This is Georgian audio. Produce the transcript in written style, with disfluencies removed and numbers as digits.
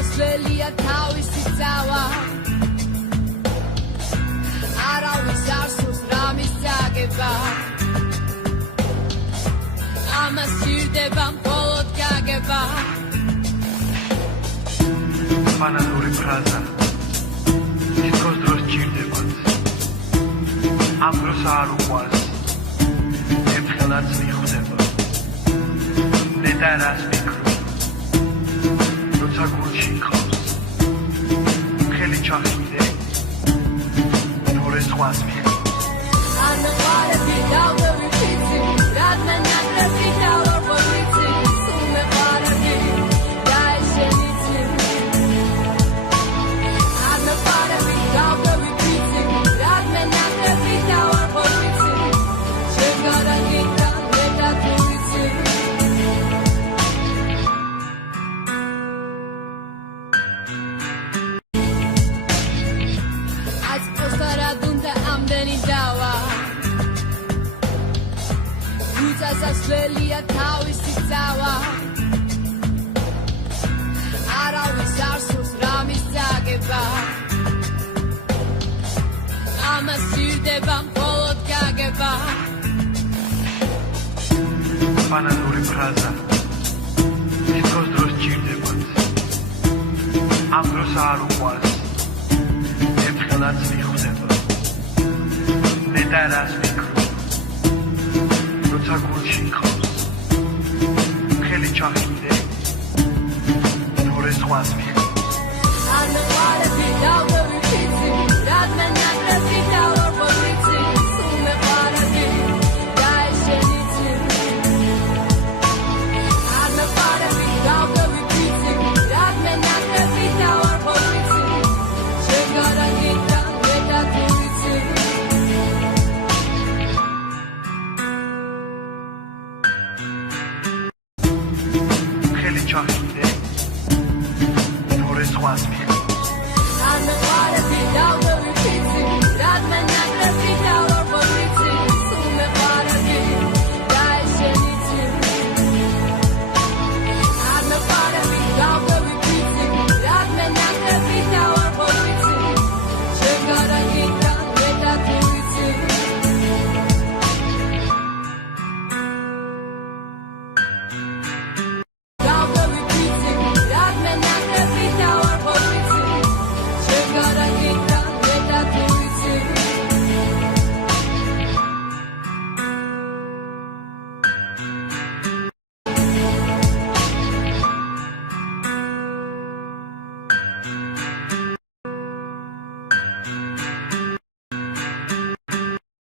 სასვლელია თავისი ძალა არავის არ სურს რამის წაგება ამას სჭირდება მხოლოდ გაგება ბანალური ფრაზა თითქოს დროს სჭირდებათ ამ დროს არ უყვარს ერთხელაც მიხვდება დედარას მიკროს როცა გულში ხავს ხელი ჩახიდე ნორეს ხვას მიხვ I know what to be down the repeating რადგან ნაკრები დავარბოიცი სულმე ვარაგი დაეშენიცი I know what to be down the repeating რადგან ნაკრები დავარბოიცი შეგარაგიდან მეტატურიცი Ați fost araduntă ამდენი დავა Uța სასვლელია თავისი ძალა არავის არ სურს რამის წაგება ამას სჭირდება მხოლოდ გაგება ბანალური ფრაზა თითქოს დროს სჭირდებათ ამ დროს არ უყვარს ერთხელაც მიხვდება დედარას მიკროს როცა გულში ხავს ხელი ჩახიდე ნორეს ხვას მიხვ I know what to be down the repeating რადგან ნაკრები დავარბოიცი სულმე ვარაგი დაეშენიცი I know what to be down the repeating რადგან ნაკრები დავარბოიცი შეგარაგიდან მეტატურიცი ხელი ჩახიდე ნორეს ხვას მიხვ I know what to be down